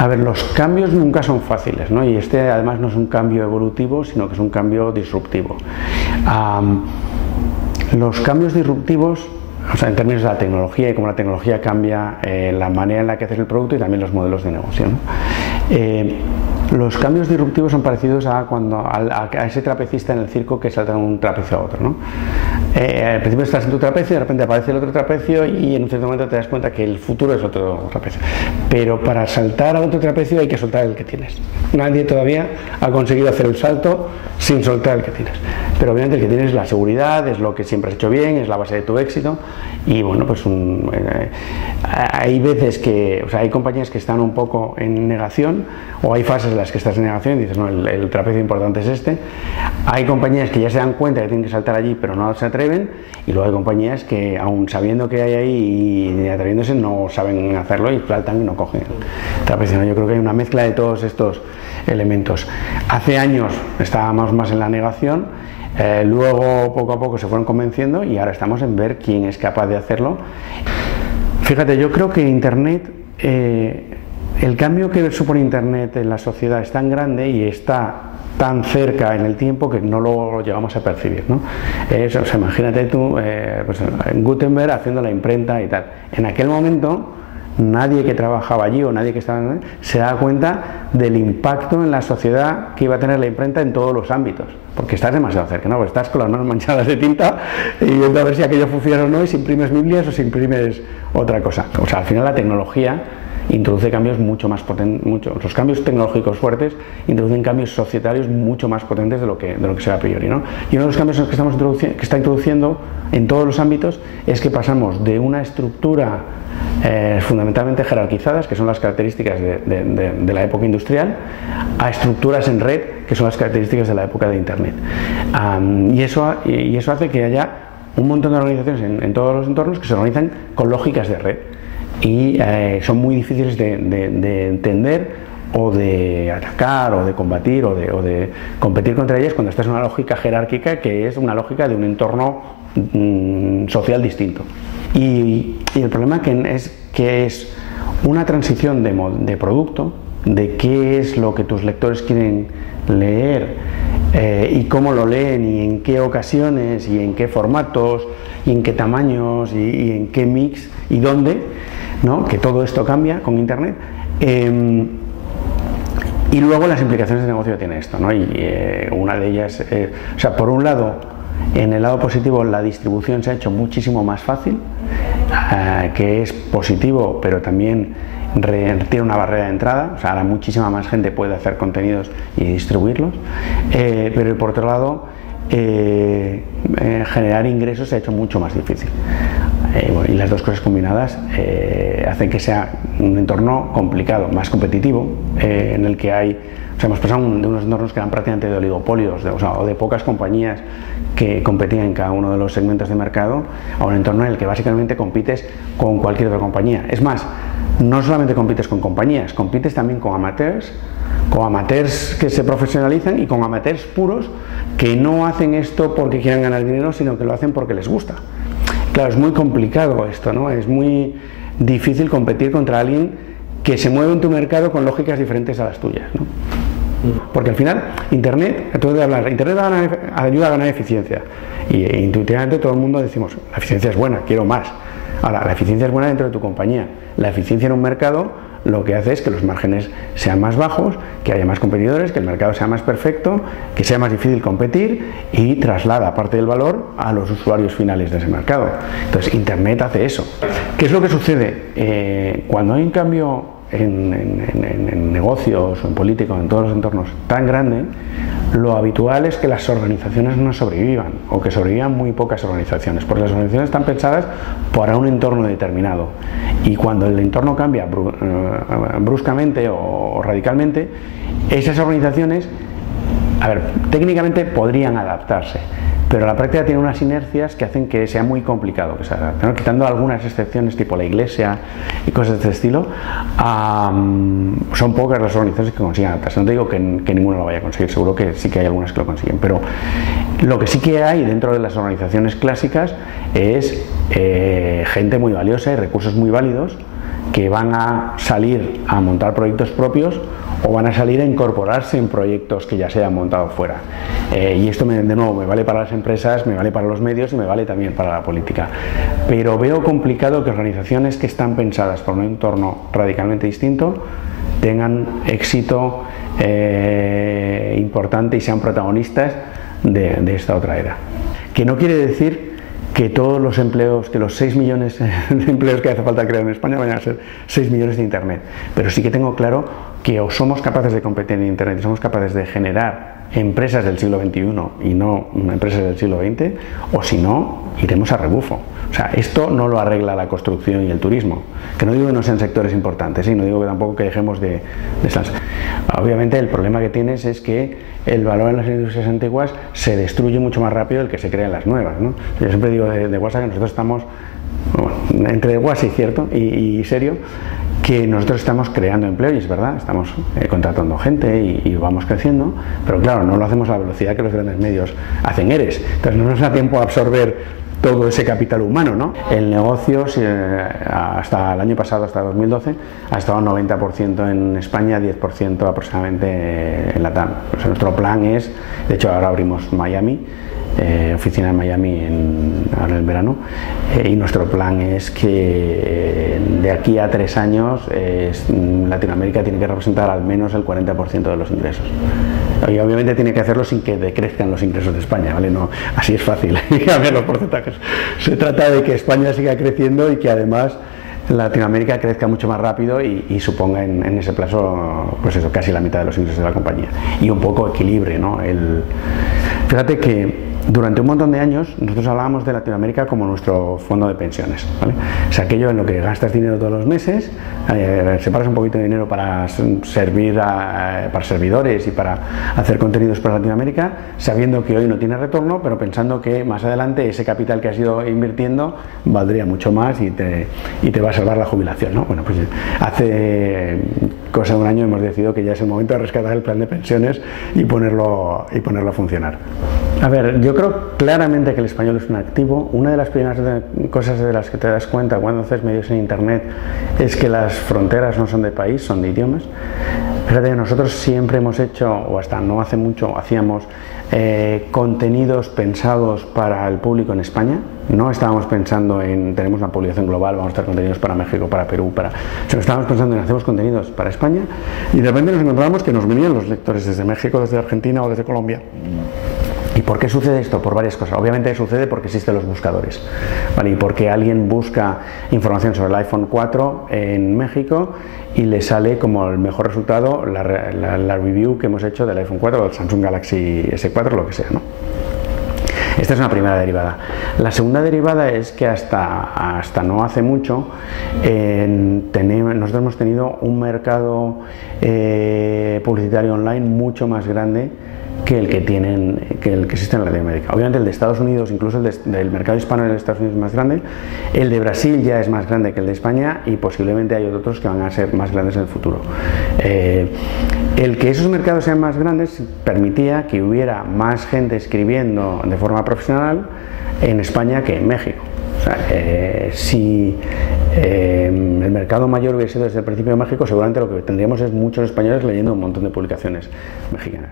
A ver, los cambios nunca son fáciles, ¿no? Y este además no es un cambio evolutivo, sino que es un cambio disruptivo. Los cambios disruptivos, o sea, en términos de la tecnología y cómo la tecnología cambia la manera en la que haces el producto y también los modelos de negocio, ¿no? Los cambios disruptivos son parecidos a ese trapecista en el circo que salta de un trapecio a otro, ¿no? Al principio estás en tu trapecio y de repente aparece el otro trapecio y en un cierto momento te das cuenta que el futuro es otro trapecio. Pero para saltar a otro trapecio hay que soltar el que tienes. Nadie todavía ha conseguido hacer el salto sin soltar el que tienes. Pero obviamente el que tienes es la seguridad, es lo que siempre has hecho bien, es la base de tu éxito. Y bueno, pues hay veces que, o sea, hay compañías que están un poco en negación, o hay fases en las que estás en negación y dices, no, el trapecio importante es este. Hay compañías que ya se dan cuenta que tienen que saltar allí, pero no se atreven, y luego hay compañías que, aun sabiendo que hay ahí y atreviéndose, no saben hacerlo y saltan y no cogen el trapecio, ¿no? Yo creo que hay una mezcla de todos estos elementos. Hace años estábamos más en la negación. Luego poco a poco se fueron convenciendo y ahora estamos en ver quién es capaz de hacerlo. Fíjate, yo creo que Internet, el cambio que supone Internet en la sociedad es tan grande y está tan cerca en el tiempo que no lo llegamos a percibir, ¿no? O sea, imagínate tú, pues, Gutenberg haciendo la imprenta y tal. En aquel momento nadie que trabajaba allí o nadie que estaba en se da cuenta del impacto en la sociedad que iba a tener la imprenta en todos los ámbitos, porque estás demasiado cerca, ¿no? Porque estás con las manos manchadas de tinta y viendo a ver si aquello funciona o no, y si imprimes Biblias o si imprimes otra cosa. O sea, al final la tecnología introduce cambios mucho más potentes, los cambios tecnológicos fuertes introducen cambios societarios mucho más potentes de lo que se ve a priori, ¿no? Y uno de los cambios que está introduciendo en todos los ámbitos es que pasamos de una estructura fundamentalmente jerarquizadas, que son las características de la época industrial, a estructuras en red, que son las características de la época de Internet. Y eso hace que haya un montón de organizaciones en todos los entornos que se organizan con lógicas de red y son muy difíciles de entender o de atacar o de combatir o de competir contra ellas cuando estás en una lógica jerárquica que es una lógica de un entorno social distinto. Y el problema es que es una transición de producto, de qué es lo que tus lectores quieren leer y cómo lo leen y en qué ocasiones y en qué formatos y en qué tamaños y en qué mix y dónde, ¿no? Que todo esto cambia con Internet. Y luego las implicaciones de negocio que tiene esto, ¿no? Y una de ellas, o sea, por un lado, en el lado positivo, la distribución se ha hecho muchísimo más fácil, que es positivo, pero también tiene una barrera de entrada. O sea, ahora muchísima más gente puede hacer contenidos y distribuirlos, pero por otro lado, generar ingresos se ha hecho mucho más difícil. Y las dos cosas combinadas hacen que sea un entorno complicado, más competitivo, en el que hay, o sea, hemos pasado de unos entornos que eran prácticamente de oligopolios, o de pocas compañías que competían en cada uno de los segmentos de mercado, a un entorno en el que básicamente compites con cualquier otra compañía. Es más, no solamente compites con compañías, compites también con amateurs que se profesionalizan y con amateurs puros que no hacen esto porque quieran ganar dinero, sino que lo hacen porque les gusta. Claro, es muy complicado esto, ¿no? Es muy difícil competir contra alguien que se mueve en tu mercado con lógicas diferentes a las tuyas, ¿no? Porque al final, Internet ayuda a ganar eficiencia. Y intuitivamente todo el mundo decimos, la eficiencia es buena, quiero más. Ahora, la eficiencia es buena dentro de tu compañía. La eficiencia en un mercado lo que hace es que los márgenes sean más bajos, que haya más competidores, que el mercado sea más perfecto, que sea más difícil competir y traslada parte del valor a los usuarios finales de ese mercado. Entonces, Internet hace eso. ¿Qué es lo que sucede? Cuando hay un cambio en negocios o en política o en todos los entornos tan grande, lo habitual es que las organizaciones no sobrevivan o que sobrevivan muy pocas organizaciones, porque las organizaciones están pensadas para un entorno determinado y cuando el entorno cambia bruscamente o radicalmente, esas organizaciones, a ver, técnicamente podrían adaptarse, pero la práctica tiene unas inercias que hacen que sea muy complicado que se adapte, ¿no? Quitando algunas excepciones tipo la iglesia y cosas de este estilo, son pocas las organizaciones que consiguen adaptarse. No te digo que ninguno lo vaya a conseguir, seguro que sí que hay algunas que lo consiguen, pero lo que sí que hay dentro de las organizaciones clásicas es gente muy valiosa y recursos muy válidos que van a salir a montar proyectos propios o van a salir a incorporarse en proyectos que ya se hayan montado fuera. Y esto, de nuevo, me vale para las empresas, me vale para los medios y me vale también para la política. Pero veo complicado que organizaciones que están pensadas por un entorno radicalmente distinto tengan éxito importante y sean protagonistas de esta otra era. Que no quiere decir que todos los empleos, que los 6 millones de empleos que hace falta crear en España vayan a ser 6 millones de Internet. Pero sí que tengo claro que o somos capaces de competir en Internet y somos capaces de generar empresas del siglo XXI y no empresas del siglo XX, o si no, iremos a rebufo. O sea, esto no lo arregla la construcción y el turismo, que no digo que no sean sectores importantes, y no digo que tampoco que dejemos de esas. Obviamente el problema que tienes es que el valor en las industrias antiguas se destruye mucho más rápido del que se crea en las nuevas, ¿no? Yo siempre digo de WhatsApp que nosotros estamos, bueno, entre WhatsApp cierto y serio, que nosotros estamos creando empleo, y es verdad, estamos contratando gente y vamos creciendo, pero claro, no lo hacemos a la velocidad que los grandes medios hacen ERES, entonces no nos da tiempo a absorber todo ese capital humano, ¿no? El negocio, hasta el año pasado, hasta 2012, ha estado 90% en España, 10% aproximadamente en Latam. O sea, nuestro plan es, de hecho ahora abrimos Miami, oficina en Miami ahora en el verano, y nuestro plan es que de aquí a 3 años Latinoamérica tiene que representar al menos el 40% de los ingresos. Y obviamente tiene que hacerlo sin que decrezcan los ingresos de España, ¿vale? No, así es fácil cambiar los porcentajes. Se trata de que España siga creciendo y que además Latinoamérica crezca mucho más rápido y suponga en ese plazo, pues eso, casi la mitad de los ingresos de la compañía. Y un poco equilibre, ¿no? Fíjate que durante un montón de años nosotros hablábamos de Latinoamérica como nuestro fondo de pensiones, ¿vale? Es aquello en lo que gastas dinero todos los meses, separas un poquito de dinero para servir para servidores y para hacer contenidos para Latinoamérica, sabiendo que hoy no tiene retorno, pero pensando que más adelante ese capital que has ido invirtiendo valdría mucho más y te va a salvar la jubilación, ¿no? Bueno, pues hace cosa de un año hemos decidido que ya es el momento de rescatar el plan de pensiones y ponerlo a funcionar. A ver, yo creo claramente que el español es un activo. Una de las primeras cosas de las que te das cuenta cuando haces medios en Internet es que las fronteras no son de país, son de idiomas. Fíjate que nosotros siempre hemos hecho, o hasta no hace mucho, hacíamos contenidos pensados para el público en España. No estábamos pensando en, tenemos una publicación global, vamos a hacer contenidos para México, para Perú, sino estábamos pensando en hacemos contenidos para España, y de repente nos encontramos que nos venían los lectores desde México, desde Argentina o desde Colombia. ¿Y por qué sucede esto? Por varias cosas. Obviamente sucede porque existen los buscadores, ¿vale? Y porque alguien busca información sobre el iPhone 4 en México y le sale como el mejor resultado la review que hemos hecho del iPhone 4 o del Samsung Galaxy S4, lo que sea, ¿no? Esta es una primera derivada. La segunda derivada es que hasta no hace mucho nosotros hemos tenido un mercado publicitario online mucho más grande que el que existe en Latinoamérica. Obviamente el de Estados Unidos, incluso el del mercado hispano de Estados Unidos es más grande, el de Brasil ya es más grande que el de España y posiblemente hay otros que van a ser más grandes en el futuro. El que esos mercados sean más grandes permitía que hubiera más gente escribiendo de forma profesional en España que en México. O sea, si el mercado mayor hubiese sido desde el principio de México, seguramente lo que tendríamos es muchos españoles leyendo un montón de publicaciones mexicanas.